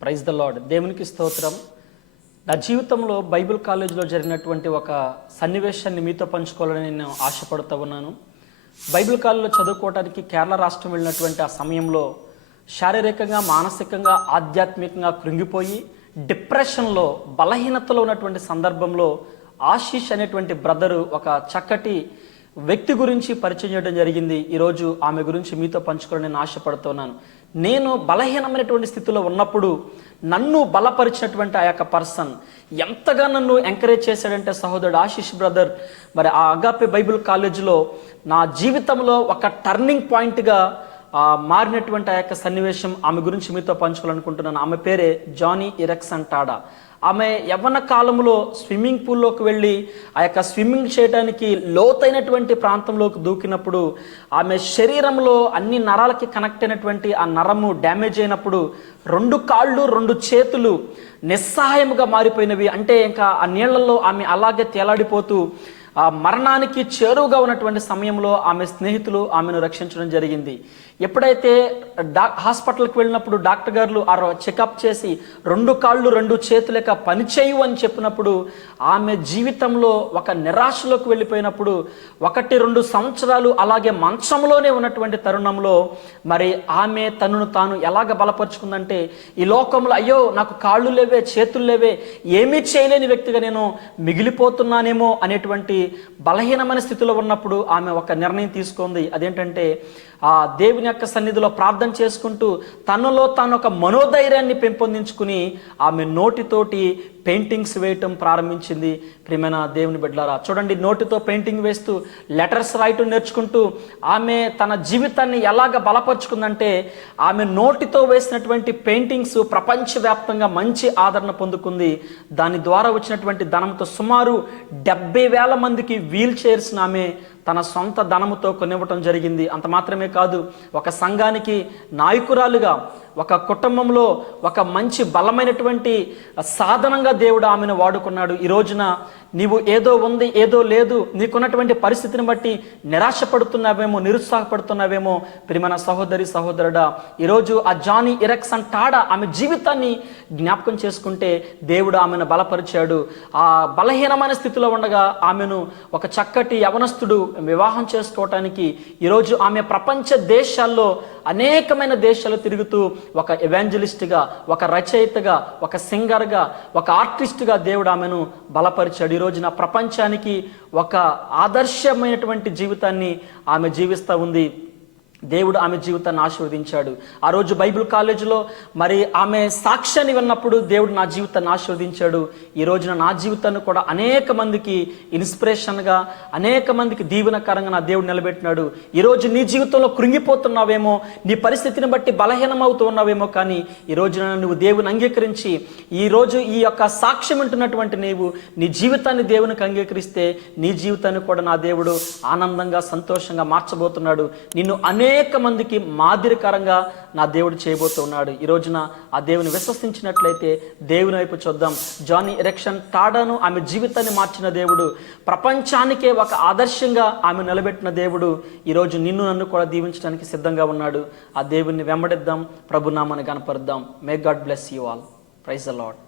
Praise the lord దేవునికి స్తోత్రం. నా జీవితంలో బైబిల్ కాలేజీలో జరిగినటువంటి ఒక సన్నివేశాన్ని మీతో పంచుకోవాలని నేను ఆశపడుతూ ఉన్నాను. బైబిల్ కాలేజీలో చదువుకోవడానికి కేరళ రాష్ట్రం వెళ్ళినటువంటి ఆ సమయంలో శారీరకంగా మానసికంగా ఆధ్యాత్మికంగా కృంగిపోయి డిప్రెషన్లో బలహీనతలో ఉన్నటువంటి సందర్భంలో ఆశీష్ అనేటువంటి బ్రదరు ఒక చక్కటి వ్యక్తి గురించి పరిచయం చేయడం జరిగింది. ఈరోజు ఆమె గురించి మీతో పంచుకోవాలని నేను ఆశపడుతున్నాను నేను బలహీనమైనటువంటి స్థితిలో ఉన్నప్పుడు నన్ను బలపరిచినటువంటి ఆ యొక్క పర్సన్ ఎంతగా నన్ను ఎంకరేజ్ చేశాడంటే సహోదరుడు ఆశీష్ బ్రదర్ మరి ఆ అగాపే బైబిల్ కాలేజీలో నా జీవితంలో ఒక టర్నింగ్ పాయింట్గా మారినటువంటి ఆ యొక్క సన్నివేశం ఆమె గురించి మీతో పంచుకోవాలనుకుంటున్నాను. ఆమె పేరే జానీ ఇరెక్స్ అంటాడా ఆమె యవ్వన కాలంలో స్విమ్మింగ్ పూల్లోకి వెళ్ళి ఆ యొక్క స్విమ్మింగ్ చేయడానికి లోతైనటువంటి ప్రాంతంలోకి దూకినప్పుడు ఆమె శరీరంలో అన్ని నరాలకి కనెక్ట్ అయినటువంటి ఆ నరము డ్యామేజ్ అయినప్పుడు రెండు కాళ్ళు రెండు చేతులు నిస్సహాయముగా మారిపోయినవి. అంటే ఇంకా ఆ నీళ్ళలో ఆమె అలాగే తేలాడిపోతూ ఆ మరణానికి చేరువుగా ఉన్నటువంటి సమయంలో ఆమె స్నేహితులు ఆమెను రక్షించడం జరిగింది. ఎప్పుడైతే డా హాస్పిటల్కి వెళ్ళినప్పుడు డాక్టర్ గారు ఆ చెకప్ చేసి రెండు కాళ్ళు రెండు చేతులేక పనిచేయు అని చెప్పినప్పుడు ఆమె జీవితంలో ఒక నిరాశలోకి వెళ్ళిపోయినప్పుడు ఒకటి రెండు సంవత్సరాలు అలాగే మంచంలోనే ఉన్నటువంటి తరుణంలో మరి ఆమె తనను తాను ఎలాగ బలపరుచుకుందంటే ఈ లోకంలో అయ్యో నాకు కాళ్ళు లేవే చేతులు లేవే ఏమీ చేయలేని వ్యక్తిగా నేను మిగిలిపోతున్నానేమో అనేటువంటి బలహీనమైన స్థితిలో ఉన్నప్పుడు ఆమె ఒక నిర్ణయం తీసుకుంది. అదేంటంటే ఆ దేవుని యొక్క సన్నిధిలో ప్రార్థన చేసుకుంటూ తనలో తాను ఒక మనోధైర్యాన్ని పెంపొందించుకుని ఆమె నోటితోటి పెయింటింగ్స్ వేయటం ప్రారంభించింది. ప్రియమైన దేవుని బిడ్డలారా చూడండి నోటితో పెయింటింగ్ వేస్తూ లెటర్స్ రాయటం నేర్చుకుంటూ ఆమె తన జీవితాన్ని ఎలాగ బలపరుచుకుందంటే ఆమె నోటితో వేసినటువంటి పెయింటింగ్స్ ప్రపంచవ్యాప్తంగా మంచి ఆదరణ పొందుకుంది. దాని ద్వారా వచ్చినటువంటి ధనంతో సుమారు డెబ్బై వేల మందికి వీల్ చైర్స్ ఆమె తన సొంత ధనముతో కొనివ్వటం జరిగింది. అంత మాత్రమే కాదు ఒక సంఘానికి నాయకురాలుగా ఒక కుటుంబంలో ఒక మంచి బలమైనటువంటి సాధనంగా దేవుడు ఆమెను వాడుకున్నాడు. ఈ రోజున నీవు ఏదో ఉంది ఏదో లేదు నీకున్నటువంటి పరిస్థితిని బట్టి నిరాశపడుతున్నావేమో నిరుత్సాహపడుతున్నావేమో ప్రియమైన సహోదరి సహోదరుడా ఈరోజు ఆ జానీ ఇరక్సన్ టాడా ఆమె జీవితాన్ని జ్ఞాపకం చేసుకుంటే దేవుడు ఆమెను బలపరిచాడు. ఆ బలహీనమైన స్థితిలో ఉండగా ఆమెను ఒక చక్కటి యవనస్తుడు వివాహం చేసుకోవటానికి ఈరోజు ఆమె ప్రపంచ దేశాల్లో అనేకమైన దేశాలు తిరుగుతూ ఒక ఎవాంజలిస్ట్గా ఒక రచయితగా ఒక సింగర్గా ఒక ఆర్టిస్ట్గా దేవుడు ఆమెను బలపరిచాడు. ఈ రోజున ప్రపంచానికి ఒక ఆదర్శమైనటువంటి జీవితాన్ని ఆమె జీవిస్తూ ఉంది. దేవుడు ఆమె జీవితాన్ని ఆశీర్వదించాడు. ఆ రోజు బైబిల్ కాలేజీలో మరి ఆమె సాక్ష్యాన్ని విన్నప్పుడు దేవుడు నా జీవితాన్ని ఆశీర్వదించాడు. ఈ రోజున నా జీవితాన్ని కూడా అనేక మందికి ఇన్స్పిరేషన్గా అనేక మందికి దీవెనకరంగా నా దేవుడు నిలబెట్టినాడు. ఈరోజు నీ జీవితంలో కృంగిపోతున్నావేమో నీ పరిస్థితిని బట్టి బలహీనమవుతూ ఉన్నావేమో కానీ ఈ రోజున నువ్వు దేవుని అంగీకరించి ఈ రోజు ఈ యొక్క సాక్ష్యం ఉంటున్నటువంటి నీవు నీ జీవితాన్ని దేవునికి అంగీకరిస్తే నీ జీవితాన్ని కూడా నా దేవుడు ఆనందంగా సంతోషంగా మార్చబోతున్నాడు. నిన్ను అనేక మందికి మాదిరికరంగా నా దేవుడు చేయబోతూ ఉన్నాడు. ఈ రోజున ఆ దేవుని విశ్వసించినట్లయితే దేవుని వైపు చూద్దాం. జానీ ఎరెక్షన్ టాడాను ఆమె జీవితాన్ని మార్చిన దేవుడు. ప్రపంచానికే ఒక ఆదర్శంగా ఆమె నిలబెట్టిన దేవుడు ఈరోజు నిన్ను నన్ను కూడా దీవించడానికి సిద్ధంగా ఉన్నాడు. ఆ దేవుణ్ణి వెంబడిద్దాం. ప్రభునామాన్ని కనపరుద్దాం may God bless you all praise uh Lord